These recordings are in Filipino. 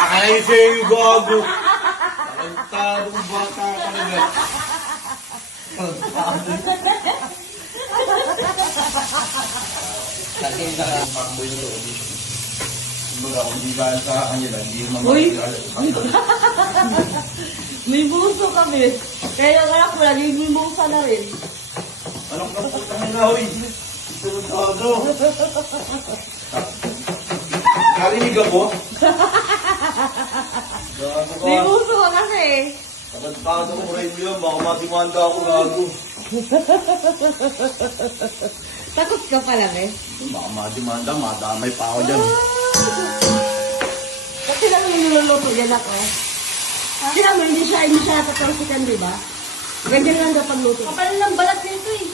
Ay, sa'yo, gago. Tarantadong bata ka na ba? Kasi nakapakbo yung loob. Kumbaga, kung di ba sa kanya lang, hindi naman makikilala. May buso kami. Kaya nga ako, naging busa na rin. Anong kaputang na, hoy? Tarantado. Narinig ako? Gago ka. May buso ka kasi. Tarantado ko rin yun. Baka matimanda ako, gago. Takot ka pala, eh. Baka matimanda, madamay pa ako dyan. Kasi lang yung niluluto yan ako. Kasi naman, hindi siya natatorsikan, di ba? Ganyan lang dapat luto. Kapal ng balat nito eh.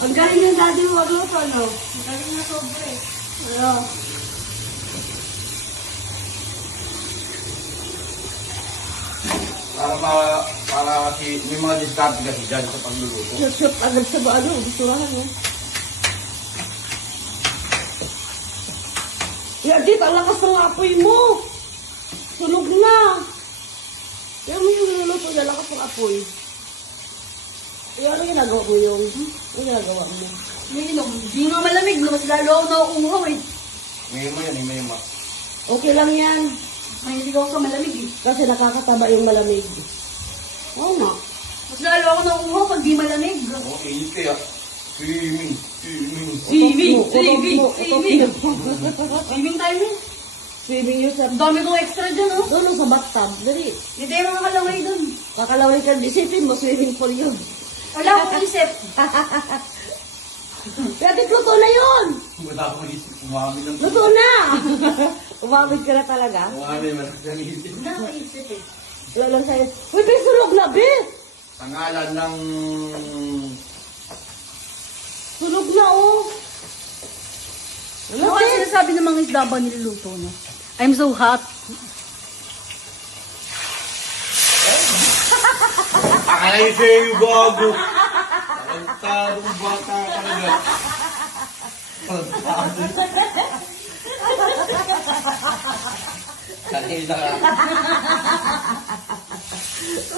Ang galing yung daddy mo magluto, no? Ang galing na sobra eh. Ano? Para kasi may mga diskarte kasi dyan sa pagluluto. Shoot agad sa ba, ano? Bisturahan, no? Yadit, ang lakas ng apoy mo! Sunog na! Kaya mo yung niluluto na lakas ng apoy. Ano ginagawa mo yung? Ano ginagawa mo? Hindi nga malamig. Mas lalo ako nauuhaw eh. Ngayon mo yan, ngayon mo. Okay lang yan. Mahilig ako sa malamig eh. Kasi nakakataba yung malamig. Oo nga. Mas lalo ako nauuhaw pag di malamig. Oo, init kaya. Swimming. Swimming! Utot mo, Swimming! utot mo. Swimming tayo eh. Swimming yun sa... Ang dami kong extra dyan oh. Doon sa bathtub. Dali. Hindi tayo mga kalaway dun. Kakalawin ka. Isipin mo, swimming pool yun. Wala akong isip. Pwede luto na yun! Wala akong isip. Umamid ng Luto na! Umamid ka na talaga. Umamid man ang isip. Wala akong isip eh. Wala lang sa'yo. Uy, may sunog na, be! Sa ngalan ng... Sunog na, oh! Ano kasi sinasabi ng mga isda ba niluluto na? I'm so hot. Ay, sa'yo, gago. Tarantadong bata ka na ba? Kasi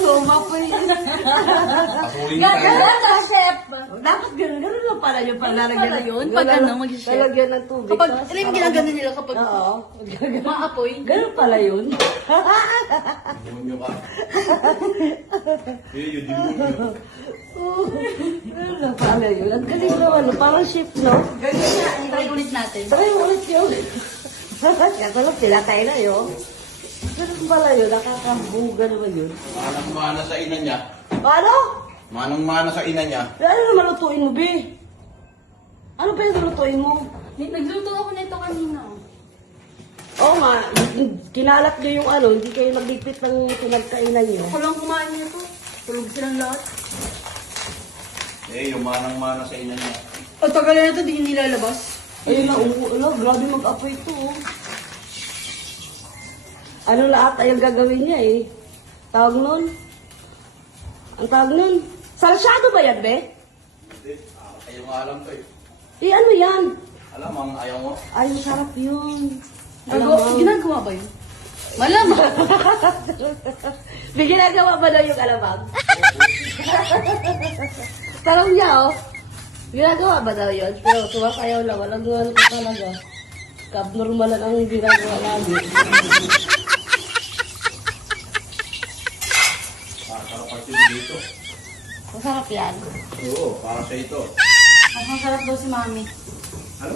Umapoy. Pasuling tayo. Gagawin ka, chef. Dapat ganun lang pala yung Ganun pala yun? Pag ano, mag-chef? Talagyan ng tubig. Kapag, tapos ano yung ginagano nila kapag Oo. maapoy? Ganun pala yun. Demonyo ka. Yun, demonyo. Ganun lang pala yun. Ang galing naman, no? Parang shift, no? Ganyan na, try ulit natin. Try mo ulit yun. Kasalap sila tayo na yun. Ganun pala yun, nakakabuga naman yun. Manang-mana sa ina niya. Ano? Manang-mana sa ina niya. Ano naman lutuin mo, be? Ano pa yung lutuin mo? Nagluto ako nito kanina. Oo nga, kinalat niyo yung ano, hindi kayo nagligpit ng pinagkainan niyo. Ako lang kumain nito. Tulog silang lahat. Eh, yung manang-mana sa ina niya. Ang tagal na ito, di nilalabas. Ayun na, grabe mag-apoy ito, oh. Ano lahat ay ang gagawin niya, eh. Tawag nun? Ang tawag nun? Salsyado ba yan, be? Hindi, ayaw nga alam to eh. Eh, ano yan? Alam, ang ayaw mo. Ay, masarap yun. Alam mo. Ginagawa ba yun? Malamang. May ginagawa ba daw yung alamang? Tanong niya, oh. Ginagawa ba daw yun? Pero sumasayaw lang. Walang gawa ko talaga. Abnormal lang ang ginagawa lagi. Para party dito. Masarap yan. Oo, para sa ito. Mas masarap daw si Mami. Ano?